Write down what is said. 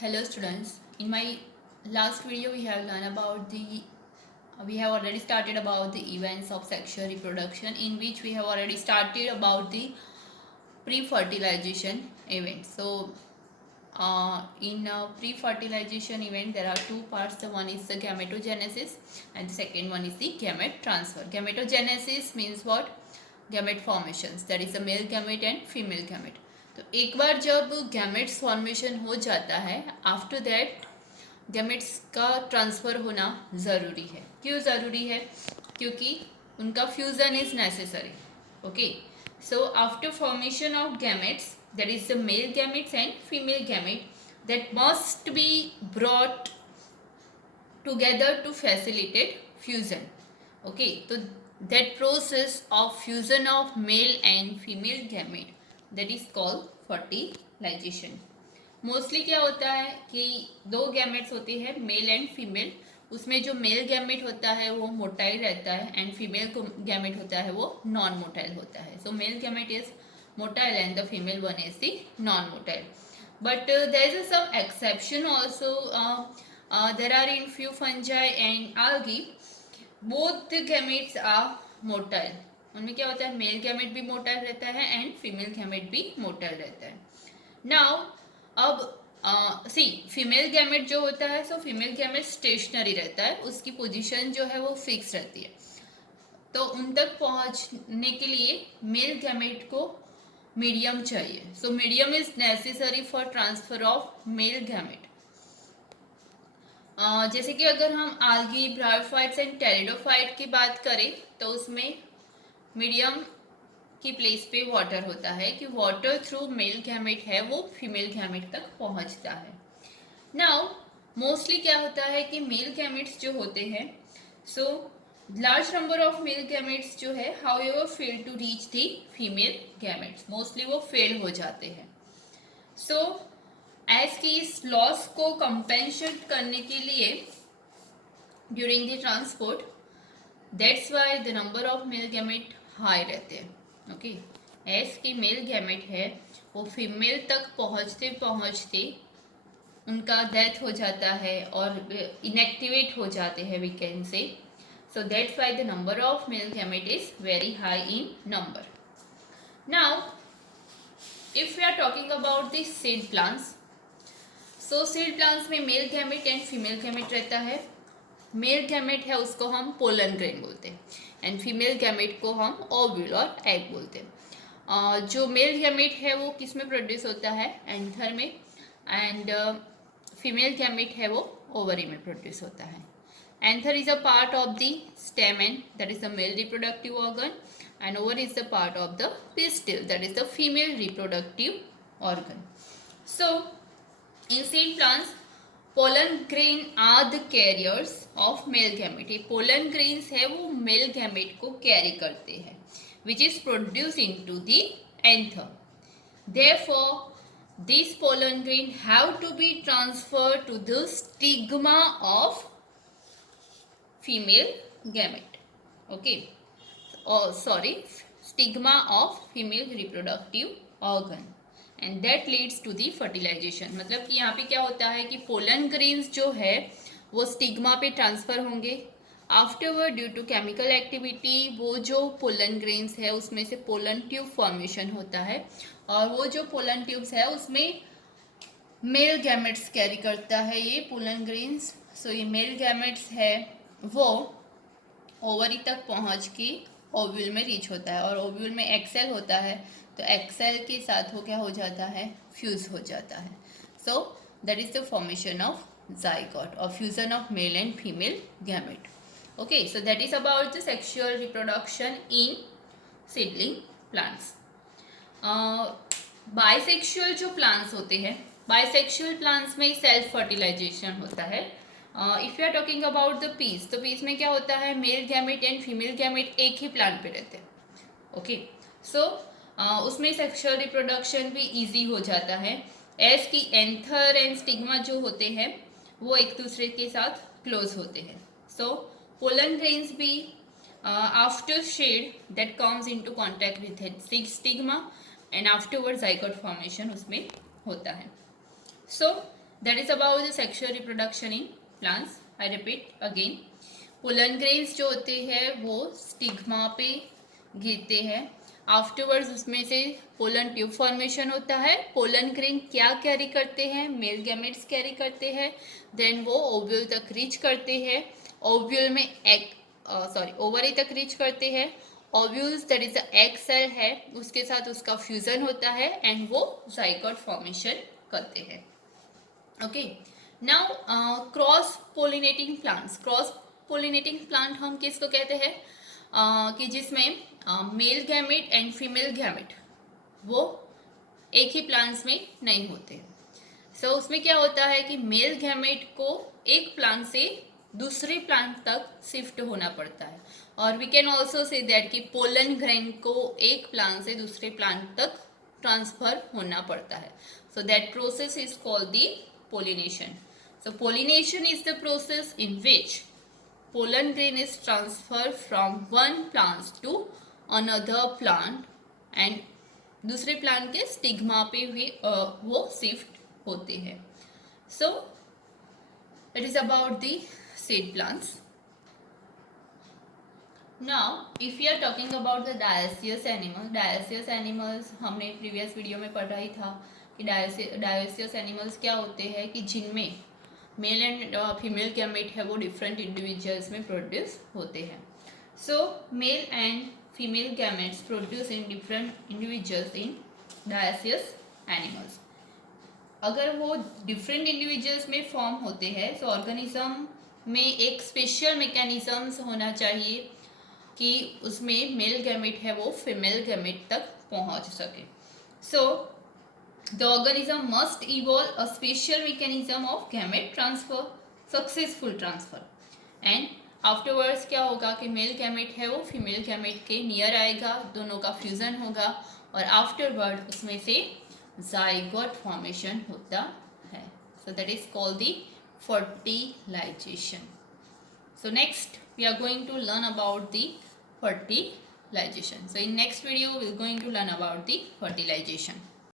Hello students, in my last video we have already started about the events of sexual reproduction, in which we have already started about the pre-fertilization event. So in a pre-fertilization event there are two parts. The one is the gametogenesis and the second one is the gamete transfer. Gametogenesis means what? Gamete formations, that is the male gamete and female gamete. तो एक बार जब gametes formation हो जाता है, after that gametes का transfer होना ज़रूरी है. क्यों ज़रूरी है? क्योंकि उनका fusion is necessary. Okay, so after formation of gametes, that is the male gametes and female gamete, that must be brought together to facilitate fusion. Okay, so that process of fusion of male and female gamete, that is called fertilization. Mostly क्या होता है कि दो gametes होते हैं, mail and female. उसमें जो male gamete होता है वो मोटाइल रहता है एंड फीमेल गैमेट होता है वो नॉन मोटाइल होता है. So male gamete is motile and the female one is the non motile. But there is some exception also. There are in few fungi and algae, both the gametes are motile. उनमें क्या होता है, male gamete भी motile रहता है and female gamete भी motile रहता है. नाउ अब सी फीमेल गैमेट जो होता है, सो फीमेल गैमेट स्टेशनरी रहता है, उसकी पोजीशन जो है वो फिक्स रहती है. तो उन तक पहुंचने के लिए मेल गैमेट को मीडियम चाहिए. So medium is necessary for transfer of male gamete. जैसे कि अगर हम आल्गी, ब्रायोफाइट्स एंड टेरिडोफाइट की बात करें तो उसमें मीडियम की प्लेस पे वाटर होता है कि वाटर थ्रू मेल गैमेट है वो फीमेल गैमेट तक पहुंचता है. नाउ मोस्टली क्या होता है कि मेल गैमेट्स जो होते हैं, so large number of male gametes जो है however fail to reach the female gametes, mostly वो फेल हो जाते हैं. सो एज की इस लॉस को कंपेंसेट करने के लिए during the transport, that's why the number of male gamete high रहते हैं. ओके, एज की मेल गैमेट है वो फीमेल तक पहुंचते पहुंचते उनका डेथ हो जाता है और इनएक्टिवेट हो जाते हैं, we can say. So that's why the number of male gamete is very high in number. Now, if we are talking about the seed plants, so seed plants में male gamete and female gamete रहता है. Male gamete है उसको हम pollen grain बोलते हैं and female gamete को हम ovule और egg बोलते हैं. जो male gamete है वो किस में प्रोड्यूस होता है? एंथर में. एंड फीमेल गैमेट है वो ओवरी में प्रोड्यूस होता है. Anther is a part of the stamen, that is the male reproductive organ, and ovary is the part of the pistil, that is the female reproductive organ. So, in seed plants, pollen grain are the carriers of male gamete. Pollen grains है वो male gamete को carry करते हैं, which is produced into the anther. Therefore, these pollen grain have to be transferred to the stigma of female gamete. Okay, stigma of female reproductive organ, and that leads to the fertilization. मतलब कि यहाँ पे क्या होता है कि pollen grains जो है वो स्टिग्मा पे ट्रांसफ़र होंगे. Afterward due to chemical activity वो जो पोलन ग्रेन्स है उसमें से पोलन ट्यूब फॉर्मेशन होता है, और वो जो पोलन ट्यूब्स है उसमें मेल गैमेट्स कैरी करता है ये पोलन ग्रेन्स. सो ये मेल गैमेट्स है वो ओवरी तक पहुंच के ओव्यूल में रीच होता है, और ओव्यूल में एक्सेल होता है, तो एक्सेल के साथ वो क्या हो जाता है, फ्यूज हो जाता है. So that is the formation of zygote or fusion of male and female gamete. Okay, so that is about the sexual reproduction in seedling plants. Bisexual जो प्लांट्स होते हैं, बाइसेक्सुअल प्लांट्स में सेल्फ फर्टिलाइजेशन होता है. If you are talking about the peas, तो peas में क्या होता है, male gamete and female gamete एक ही प्लांट पे रहते हैं. ओके, सो उसमें सेक्सुअल रिप्रोडक्शन भी इजी हो जाता है, एज की एंथर एंड स्टिग्मा जो होते हैं वो एक दूसरे के साथ क्लोज होते हैं. सो पोलन ग्रेन्स भी after shed that comes into contact with stigma and afterward zygote formation उसमें होता है. So That is about the sexual reproduction in plants. I repeat again. Pollen grains जो होते हैं वो स्टिग्मा पे गिरते हैं. आफ्टरवर्ड्स उसमें से पोलन ट्यूब फॉर्मेशन होता है. पोलन ग्रेन क्या कैरी करते हैं? मेल गैमेट्स कैरी करते हैं. देन वो ओव्यूल तक रीच करते हैं. ओव्यूल में ओवरी तक रीच करते हैं. Ovules that is the egg cell है, उसके साथ उसका फ्यूजन होता है एंड वो जाइगोट फॉर्मेशन करते हैं. Okay, now cross pollinating plants. Cross pollinating plant हम किसको कहते हैं? कि जिसमें mail gamete and female gamete वो एक ही प्लांट्स में नहीं होते. सो उसमें क्या होता है कि मेल गैमेट को एक प्लांट से दूसरे प्लांट तक शिफ्ट होना पड़ता है. और we can also say that कि पोलन ग्रेन को एक प्लांट से दूसरे प्लांट तक ट्रांसफर होना पड़ता है. So that process is called the pollination. So pollination is the process in which pollen grain is transferred from one plant to another plant and दूसरे प्लांट के स्टिग्मा पे भी वो शिफ्ट होते हैं. So it is about the seed plants. Now if we are talking about the dioecious animals, dioecious animals हमने previous video में पढ़ा ही था कि डायोसियस एनिमल्स क्या होते हैं कि जिनमें मेल एंड फीमेल गैमेट है वो डिफरेंट इंडिविजुअल्स में प्रोड्यूस होते हैं. So male and female gametes produce in different individuals in dioecious animals. अगर वो डिफरेंट इंडिविजुअल्स में फॉर्म होते हैं तो ऑर्गेनिज्म में एक स्पेशल मैकेनिज्म्स होना चाहिए कि उसमें मेल गैमेट है वो फीमेल गैमेट तक पहुंच सके. सो the organism must evolve a special mechanism of gamete transfer, successful transfer, and afterwards क्या होगा कि मेल गैमेट है वो फीमेल गैमेट के नियर आएगा, दोनों का फ्यूजन होगा और आफ्टरवर्ड उसमें से जाइगोट फॉर्मेशन होता है. So that is called the fertilization. So next we are going to learn about the fertilization. So in next video we are going to learn about the fertilization.